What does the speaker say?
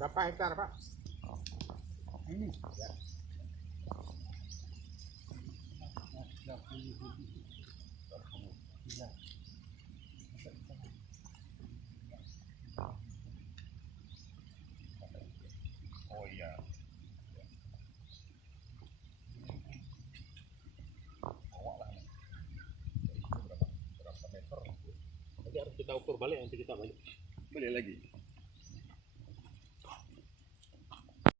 Berapa hektar, Pak? Ini Ya. Oh iya. Bawa lah. Berapa meter? Nanti harus kita ukur balik, nanti kita balik. Beli lagi.